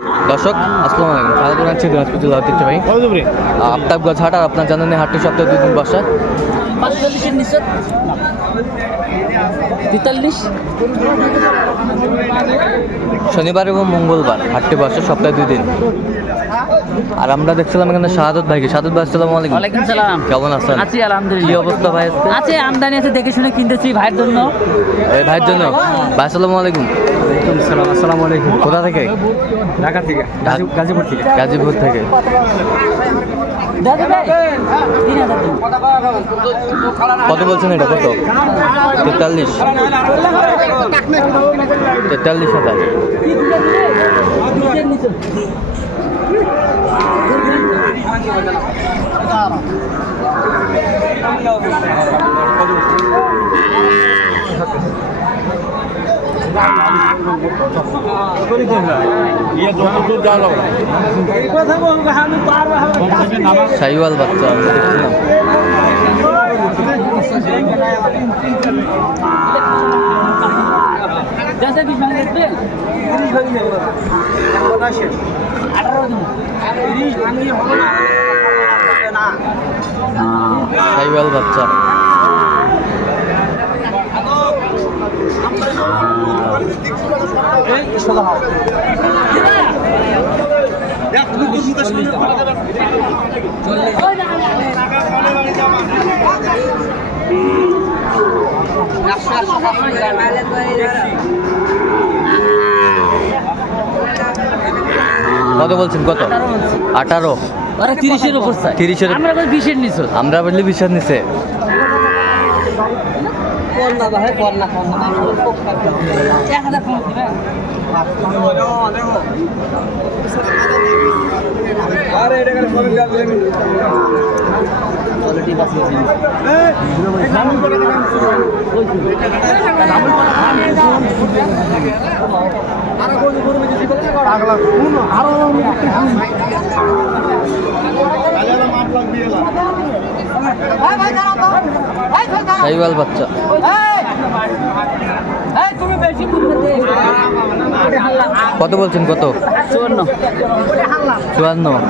দর্শক আসসালামু আলাইকুম, স্বাগত জানাচ্ছি দিনাজপুর জেলা ঐতিহ্যবাহী আফতাবগঞ্জ হাট। আর আপনার জানেন হাটটি সপ্তাহে 2 দিন বসা। 45-এর নিচে 43 শনিবার এবং মঙ্গলবার হাটটি বসে সপ্তাহে 2 দিন। আর আমরা দেখছিলাম এখানে শাহাদত ভাইকে। শাহাদত ভাই আসসালামু আলাইকুম। ওয়ালাইকুম সালাম। কেমন আছেন? আছি কি আলহামদুলিল্লাহ। অবস্থা ভাই আজকে? আছে আমদানি আছে, দেখে শুনে কিনতেছি ভাইয়ের জন্য। এই ভাইয়ের জন্য। ভাই আসসালামু আলাইকুম। আসসালামু আলাইকুম। কোথা থেকে? ঢাকা থেকে, গাজীপুর থেকে। গাজীপুর থেকে। দাদা ভাই 3000 দিন। কত বলছেন এটা? কত? 43 43,000। শাহিওয়াল বাচ্চা আমরা দেখছিলাম। দাদা কি ভাঙে দেখবে? 18 দিন। শাহিওয়াল বাচ্চা। কত বলছেন? কত? 18। আরে 30-এর উপর চাই। 30-এর। আমরা বলি 20-এর নিচে। আমরা বললি 20-এর নিচে। করনা ভাই করনা 1000 কম দিবেন। আরে এটা করে সব যাবে। কোয়ালিটি বাসি আছে। শাহিওয়াল বাচ্চা। কত বলছেন? কত? 54।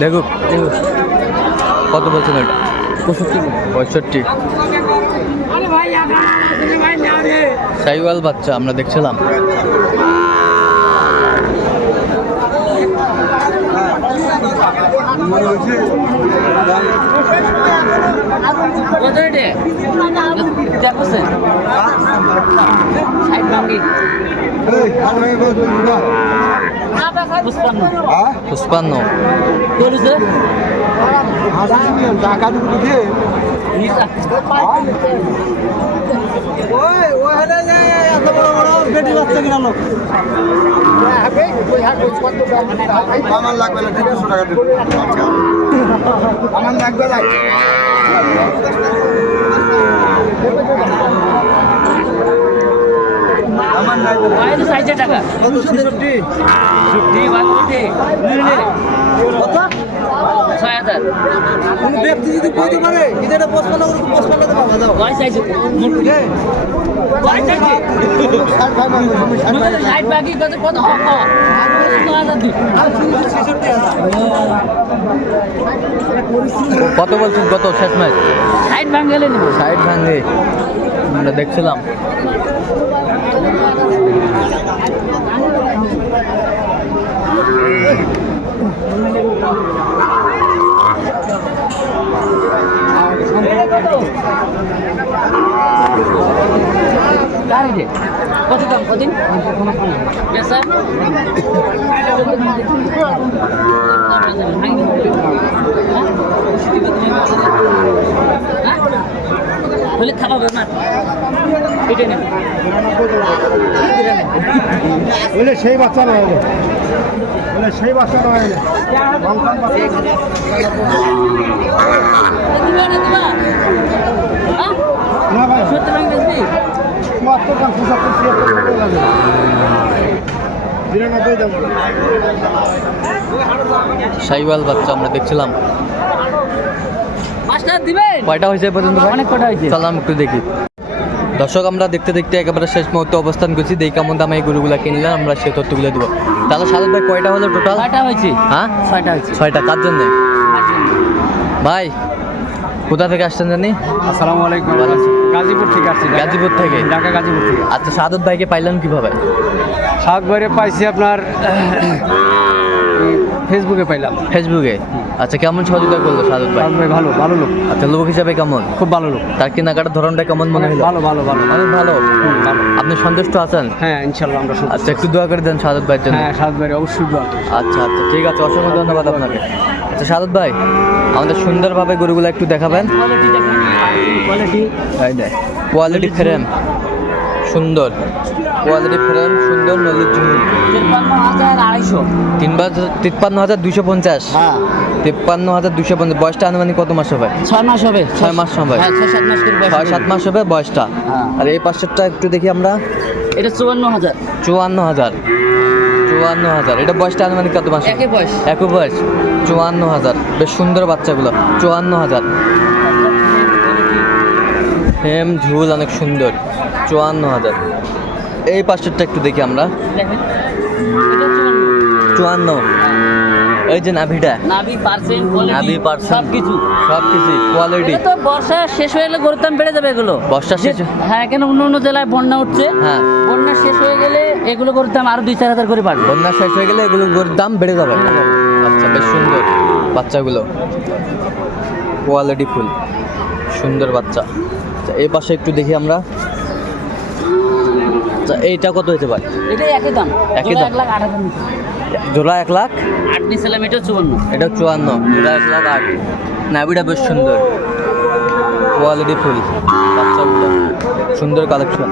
দেখুক কত বলছেন এটা? 65। শাহিওয়াল বাচ্চা আমরা দেখছিলাম। কত রে? দেখছেন? সাইড ভাঙ্গি। 55। বলেছে আমার লাগবে না, 200 টাকা দিতে আমার লাগবে না। আমার লাগবে না। ভাই তো 60 টাকা। কত? 66। 60 ভালো হইছে। নিলে কত? 6000। কোন ব্যক্তি যদি কইতে পারে এটা 55 করে 55 তে পাওয়া যাও। কয় চাইছো? কয় চাইছো? মুখে 60 বাকি কত কত হক? 9000 দি। কত বলছেন? কত শেষ ম্যাচ? 60 ভাঙলে নিব। 60 ভাঙে আমরা দেখছিলাম। গাড়ি দে কত দাম? কদিন স্যার বলে থাকাবে না এটা নেই বলে সেই বাচ্চা নয়, বলে সেই বাচ্চা নয়। না ভাই, 70 টাকা বেশি। 74 75 লাগে। 93 দাম। শাহিওয়াল বাচ্চা আমরা দেখছিলাম। মাস্টার দিবেন কয়টা হয়েছে এ পর্যন্ত ভাই? অনেক কটা হয়েছে। চলো আমি একটু দেখি। দর্শক আমরা দেখতে দেখতে একেবারে শেষ মুহূর্তে অবস্থান করছি, দেখি কেমন দামে এই গরুগুলো কিনলাম, আমরা সেই তথ্যগুলো দেবো। তাহলে সাদত ভাই কয়টা হলো টোটাল? 6টা হয়েছে। হ্যাঁ 6টা হয়েছে। 6টা। কার জন্যে ভাই? কোথা থেকে আসছেন জানি? আসসালামু আলাইকুম। গাজীপুর থেকে আসছি। গাজীপুর থেকে? ঢাকা গাজীপুর থেকে। আচ্ছা, সাদত ভাইকে পাইলেন কিভাবে? সাতবারে পাইছি আপনার ফেসবুকে পাইলাম। ফেসবুকে? আচ্ছা, কেমন সহযোগিতা করলো সাদত ভাই? সাত ভাই ভালো ভালো লোক, আচ্ছা, লোক হিসাবে কেমন? খুব ভালো লোক। তার কেনাকাটার ধরনটা কেমন মনে হলো? ভালো ভালো ভালো অনেক ভালো। ভালো। আপনি সন্তুষ্ট আছেন? হ্যাঁ ইনশাল্লাহ আমরা সন্তুষ্ট। আচ্ছা, একটু দোয়া করে দেন সাদত ভাইয়ের জন্য। হ্যাঁ সাতবারে অবশ্যই দোয়া। আচ্ছা আচ্ছা, ঠিক আছে, অসংখ্য ধন্যবাদ আপনাকে। আচ্ছা সাদত ভাই, আমাদের সুন্দরভাবে গরুগুলো একটু দেখাবেন। কোয়ালিটি দেখুন, কোয়ালিটি কোয়ালিটি ফ্রেম সুন্দর, কোয়ালিটি ফ্রেম সুন্দর, নলির ঝুল। 53,250। 53,250। হ্যাঁ 53,250। বয়সটা আনুমানিক কত মাস হবে? 6 মাস হবে। 6 মাস হবে। হ্যাঁ 6-7 মাস করে বয়স। 6-7 মাস হবে বয়সটা। হ্যাঁ। আর এই পাশেরটা একটু দেখি আমরা। এটা 54,000। 54,000। 54,000। এটা বয়সটা আনুমানিক কত মাস? একই বয়স। একই বয়স। 54,000। বেশ সুন্দর বাচ্চাগুলো। 54,000। হেম ঝুল অনেক সুন্দর। 54,000। এই পাশেরটা একটু দেখি আমরা। দেখেন এটা 54। এই যে নাভিটা, নাভি পার্সেন্ট কোয়ালিটি নাভি পার্সেন্ট সব কিছু। সব কিছু কোয়ালিটি। এটা তো বর্ষা শেষ হয়ে গেলে গরুর দাম বেড়ে যাবে এগুলো। বর্ষা শেষ? হ্যাঁ, কেন অন্য অন্য জেলায় বন্যা হচ্ছে। হ্যাঁ, বন্যা শেষ হয়ে গেলে এগুলো গরুর দাম আরো 2-4 হাজার করে বাড়বে। বন্যা শেষ হয়ে গেলে এগুলো গরুর দাম বেড়ে যাবে। আচ্ছা, বেশ সুন্দর বাচ্চাগুলো, কোয়ালিটি ফুল সুন্দর বাচ্চা। আচ্ছা, এই পাশে একটু দেখি আমরা। আচ্ছা, এইটা কত হয়েছে ভাই? এটাই একই দাম। একই দাম? 1,08,000। জোড়া 1 লাখ। 8 নিছিলাম, এটা 54। এটা 54। জোড়া 1,08,000। নাভিটা বেশ সুন্দর, কোয়ালিটি ফুল বাচ্চাগুলো, সুন্দর কালেকশন।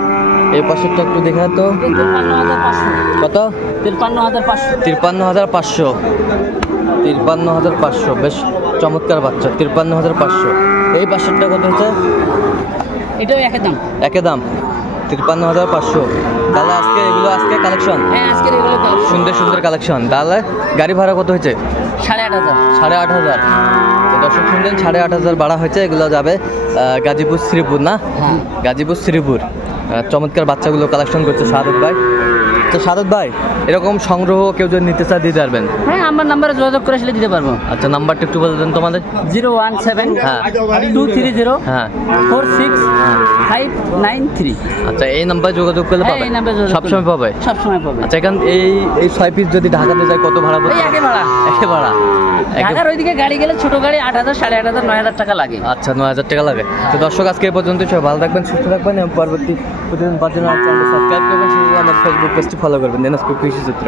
এই পাশেরটা একটু দেখা তো। 53,500। কত? 53,500। 53,500। 53,500। বেশ চমৎকার বাচ্চা। 53,500। এই পাশেরটা কত হচ্ছে? এটাও একই দাম। একই দাম। 53,500। তাহলে আজকে কালেকশন হ্যাঁ, আজকের এগুলো কালেকশন সুন্দর সুন্দর কালেকশন। তাহলে গাড়ি ভাড়া কত হয়েছে? 8,500। 8,500। তো দর্শক শুনলেন, 8,500 ভাড়া হয়েছে। এগুলো যাবে গাজীপুর শ্রীপুর, না? হ্যাঁ। গাজীপুর শ্রীপুর। চমৎকার বাচ্চাগুলো কালেকশন করছে সাদত ভাই। তো সাদত ভাই, এরকম সংগ্রহ কেউ যদি নিতে চায় দিতে পারবেন? হ্যাঁ, আমার নাম্বারে যোগাযোগ করে আসলে দিতে পারবো। আচ্ছা, নাম্বারটা একটু বলে দেন তোমাদের। 017 হ্যাঁ 230 হ্যাঁ 46 593। আচ্ছা, এই নাম্বারে যোগাযোগ করলে হ্যাঁ, পাবে? এই নাম্বারে যোগাযোগ সবসময় পাবে? সব সময় পাবে। আচ্ছা, এখন এই 6 পিস যদি ঢাকাতে যায় কত ভাড়া পড়বে? এই একে ভাড়া। একে ভাড়া। ঢাকার ওইদিকে গাড়ি গেলে ছোট গাড়ি 8,000 8,500 9,000 টাকা লাগে। আচ্ছা, 9,000 টাকা লাগে। তো দর্শক, আজকে এই পর্যন্ত। সবাই ভালো থাকবেন, সুস্থ থাকবেন এবং পরবর্তী প্রতিদিন পাওয়ার জন্য আমার চ্যানেল সাবস্ক্রাইব করবেন, সেই সাথে আমার ফেসবুক পেজটি ফলো করবেন, দিনাজপুর কৃষি চিত্র।